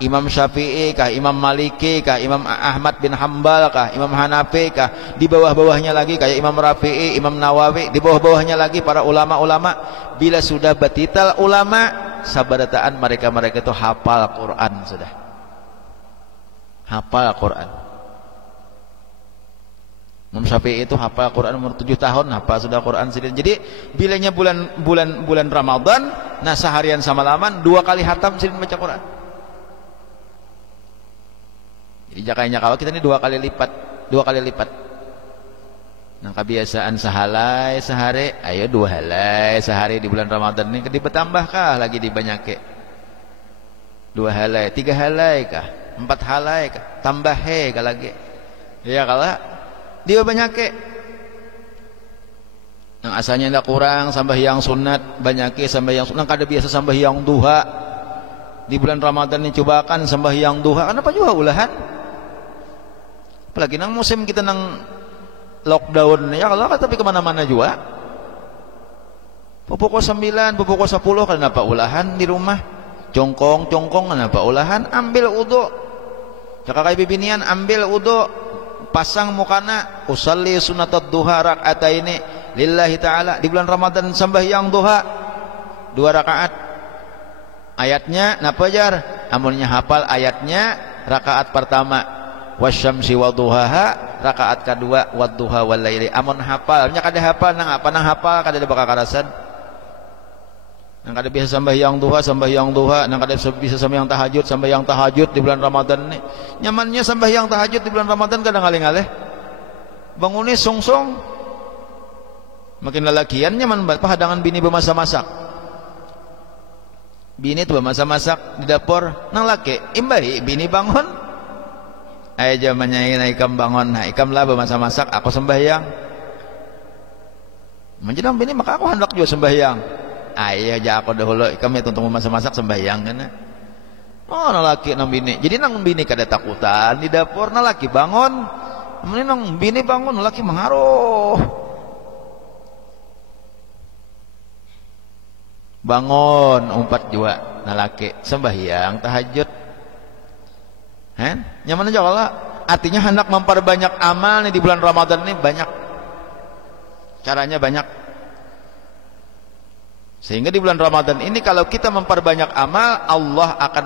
Imam Syafi'i kah, Imam Maliki kah, Imam Ahmad bin Hambal kah, Imam Hanafi kah, di bawah-bawahnya lagi kayak Imam Rafi'i, Imam Nawawi, di bawah-bawahnya lagi para ulama-ulama. Bila sudah batital ulama, sabarataan mereka-mereka itu hafal Quran sudah. Hafal Quran. Imam Syafi'i itu hafal Quran umur 7 tahun, hafal sudah Quran sendiri. Jadi bilanya bulan Ramadan, nah seharian sama laman 2 kali hatam sendiri baca Quran. Jadi jakainya kalau kita ini 2 kali lipat. Nah kebiasaan sehalai sehari, ayo 2 halai sehari di bulan Ramadan ini ditambahkah lagi dibanyake? 2 halai, 3 halai kah, 4 halai kah, tambah kah lagi? Ya kalau dia banyake. Yang asalnya tidak kurang sambahyang sunat banyake sambahyang sunat kada biasa sambahyang duha. Di bulan Ramadan ini cobakan sambahyang duha. Kenapa juga ulahan? Apalagi nang musim kita nang lockdown ya kalau tapi kemana-mana juga. Pukul 9, pukul 10 kenapa ulahan di rumah? Congkong kenapa ulahan? Ambil wudu. Cakakai bibinian ambil wudu. Pasang mukana usalli sunatad duha rak'ataini lillahi ta'ala. Di bulan Ramadan sembahyang duha 2 rakaat. Ayatnya napa jar? Amunnya hafal ayatnya rakaat pertama wasyamsi waduhaha, rakaat kedua wadduha walaili. Amun hafal nya kada hafal nang apa nang hafal kada bakal karasan. Nang kada biasa sembahyang duha, nang kada bisa sembahyang tahajud di bulan Ramadan ni. Nyamannya sembahyang tahajud di bulan Ramadan kadang ngalih-ngalih. Bangune song-song. Makin lalakian nyaman pahadangan bini bermasak-masak. Bini tu bermasak-masak di dapur, nang laki imbahi bini bangun. Ay jamannya ikam bangun, nah ikam lah bermasak-masak, aku sembahyang. Menjenang bini maka aku hendak juga sembahyang. Ayah aja aku dahulu kami tuntung masak-masak sembahyang kan. Oh nalaki nang bini. Jadi nang bini kada takutan di dapur nalaki bangun. Meni nang bini bangun nalaki mengaruh. Bangun umpat jua nalaki sembahyang tahajud. Nyaman aja kalau artinya hendak memperbanyak amal nih di bulan Ramadan ini banyak. Caranya banyak. Sehingga di bulan Ramadan ini kalau kita memperbanyak amal, Allah akan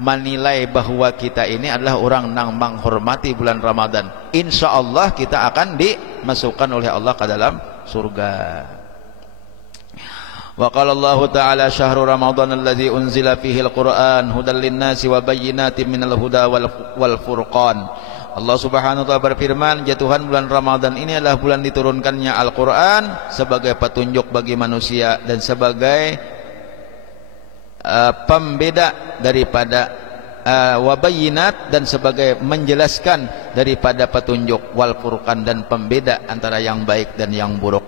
menilai bahwa kita ini adalah orang yang menghormati bulan Ramadan. Insya Allah kita akan dimasukkan oleh Allah ke dalam surga. Wa qala Allah Ta'ala syahrul Ramadan alladzi unzila fihi al-Qur'an hudal lin-nasi wa bayyinatin minal huda wal furqan. Allah Subhanahu wa ta'ala berfirman, jatuhan bulan Ramadan ini adalah bulan diturunkannya Al-Quran sebagai petunjuk bagi manusia dan sebagai pembeda daripada wabayinat dan sebagai menjelaskan daripada petunjuk wal furqan dan pembeda antara yang baik dan yang buruk.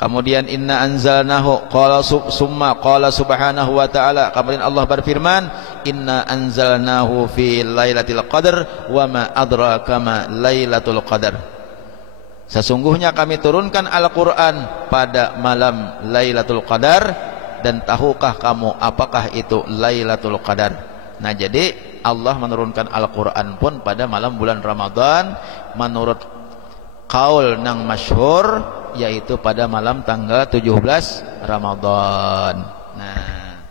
Kemudian inna anzalnahu qala subhanahu wa ta'ala, kemudian Allah berfirman inna anzalnahu fi lailatul qadar wa ma adraka ma lailatul qadar. Sesungguhnya kami turunkan Al-Qur'an pada malam Lailatul Qadar, dan tahukah kamu apakah itu Lailatul Qadar? Nah, jadi Allah menurunkan Al-Qur'an pun pada malam bulan Ramadan menurut qaul nang masyhur, yaitu pada malam tanggal 17 Ramadan. Nah,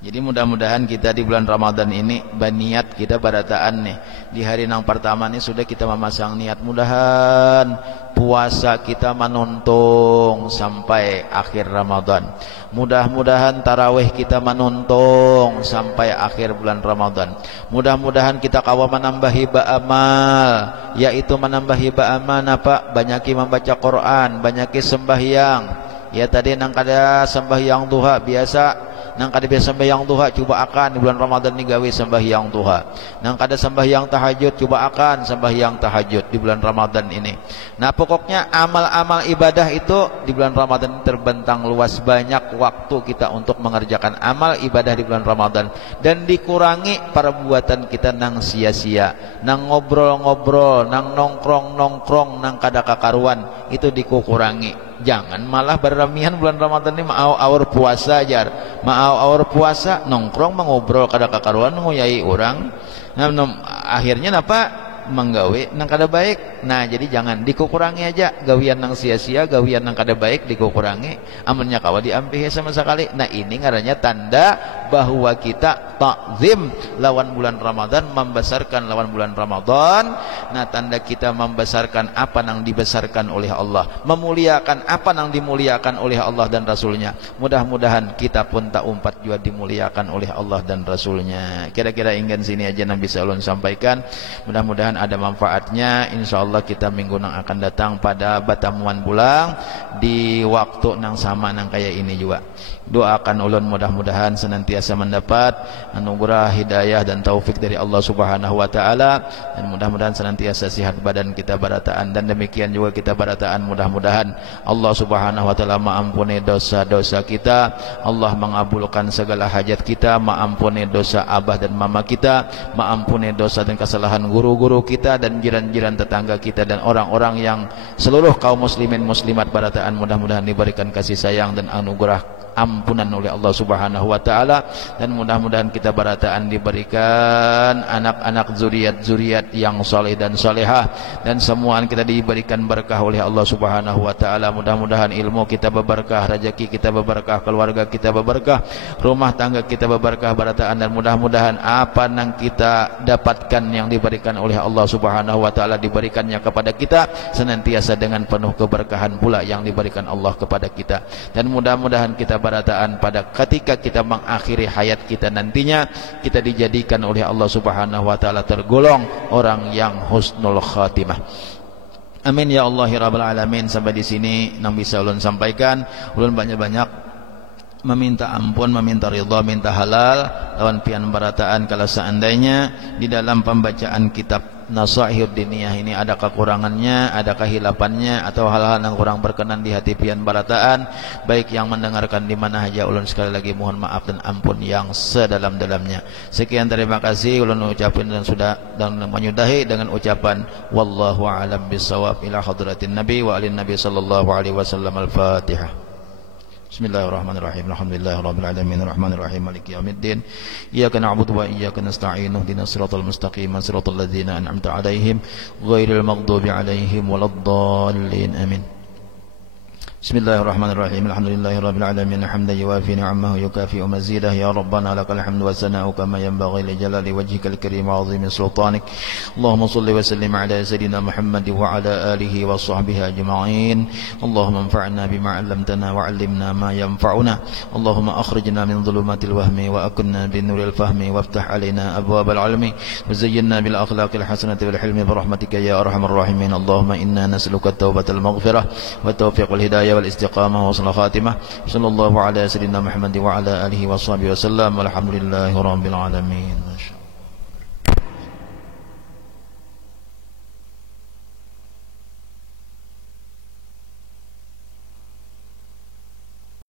jadi mudah-mudahan kita di bulan Ramadan ini baniat kita barataan nih. Di hari yang pertama ini sudah kita memasang niat, mudahan puasa kita menuntung sampai akhir Ramadan. Mudah-mudahan tarawih kita menuntung sampai akhir bulan Ramadan. Mudah-mudahan kita kawa menambahi ba'amal, yaitu menambahi ba'amal apa? Banyaki membaca Quran, banyaki sembahyang. Ya tadi nang kada sembahyang duha biasa, nang kada biasa sembahyang duha coba akan di bulan Ramadan ni gawe sembahyang duha. Nang kada sembahyang tahajud coba akan sembahyang tahajud di bulan Ramadan ini. Nah pokoknya amal-amal ibadah itu di bulan Ramadan terbentang luas, banyak waktu kita untuk mengerjakan amal ibadah di bulan Ramadan, dan dikurangi perbuatan kita nang sia-sia, nang ngobrol-ngobrol, nang nongkrong-nongkrong, nang kada kakaruan, itu dikurangi. Jangan malah berremihan bulan Ramadan ini mau awur puasa ajar, mau awur puasa nongkrong mengobrol kada kakaruan nguyai orang. Nah, akhirnya apa? Menggawe nang kada baik. Nah jadi jangan dikurangi aja gawian nang sia-sia, gawian nang kada baik dikurangi, amannya kawa diampihi sama sekali. Nah ini ngarannya tanda bahwa kita takzim lawan bulan Ramadan, membesarkan lawan bulan Ramadan. Nah tanda kita membesarkan apa nang dibesarkan oleh Allah, memuliakan apa nang dimuliakan oleh Allah dan Rasulnya. Mudah-mudahan kita pun tak umpat juga dimuliakan oleh Allah dan Rasulnya. Kira-kira ingin sini aja Nabi Sallallahu sampaikan. Mudah-mudahan ada manfaatnya. InsyaAllah kita minggu yang akan datang pada batamuan bulan di waktu yang sama nang kayak ini juga. Doakan ulun mudah-mudahan senantiasa mendapat anugerah hidayah dan taufik dari Allah Subhanahu wa taala, dan mudah-mudahan senantiasa sehat badan kita barataan, dan demikian juga kita barataan mudah-mudahan Allah Subhanahu wa taala mengampuni dosa-dosa kita, Allah mengabulkan segala hajat kita, mengampuni dosa abah dan mama kita, mengampuni dosa dan kesalahan guru-guru kita dan jiran-jiran tetangga kita dan orang-orang yang seluruh kaum muslimin muslimat barataan. Mudah-mudahan diberikan kasih sayang dan anugerah ampunan oleh Allah Subhanahu wa taala, dan mudah-mudahan kita barataan diberikan anak-anak zuriat-zuriat yang saleh dan salehah, dan semua kita diberikan berkah oleh Allah Subhanahu wa taala. Mudah-mudahan ilmu kita berberkah, rezeki kita berberkah, keluarga kita berberkah, rumah tangga kita berberkah barataan, dan mudah-mudahan apa yang kita dapatkan yang diberikan oleh Allah Subhanahu wa taala diberikannya kepada kita senantiasa dengan penuh keberkahan pula yang diberikan Allah kepada kita. Dan mudah-mudahan kita barataan pada ketika kita mengakhiri hayat kita nantinya, kita dijadikan oleh Allah Subhanahu wa taala tergolong orang yang husnul khatimah. Amin ya Allah ya rabbal alamin. Sampai di sini yang bisa ulun sampaikan. Ulun banyak-banyak meminta ampun, meminta ridha, minta halal lawan pian barataan kalau seandainya di dalam pembacaan kitab Nasaihud Diniyah ini ada kekurangannya, ada kehilafannya, atau hal-hal yang kurang berkenan di hati pian barataan, baik yang mendengarkan di mana saja, ulun sekali lagi mohon maaf dan ampun yang sedalam-dalamnya. Sekian, terima kasih ulun ucapin dan sudah dan menyudahi dengan ucapan wallahu a'lam bissawab ila hadratin nabi wa alin nabi sallallahu alaihi wasallam. Al-Fatihah. Bismillahirrahmanirrahim. Alhamdulillahirabbil alamin arrahmanir rahim maliki yaumiddin. Iyyaka na'budu wa iyyaka nasta'in. Ihdinas siratal mustaqim, siratal ladzina an'amta 'alaihim ghairil maghdubi 'alaihim waladdallin. Amin. Bismillahirrahmanirrahim. Alhamdulillahirabbil alamin hamdan yuwafi ni'amahu yukafi mazidah. Ya Rabbana lakal hamdu wa sana'u kama yanbaghi li jalali wajhikal karim wa 'azimi sultanik. Allahumma shalli wa sallim ala sayyidina Muhammad wa ala alihi wa sahbihi ajma'in. Allahumma anfa'na bima 'allamtana wa 'allimna ma yanfa'una. Allahumma akhrijna min dhulumatil wahmi wa akunna bin nuril fahmi waftah 'alaina abwabal 'ilmi wa zayyinna bil akhlaqil hasanati wal hilmi bi rahmatika ya arhamar rahimin. Allahumma inna nas'aluka at-taubatal maghfirah wa tawfiqal hidayah والاستقامة وحسن الخاتمة. صلى الله على سيدنا محمد وعلى آله وصحبه وسلم والحمد لله رب العالمين.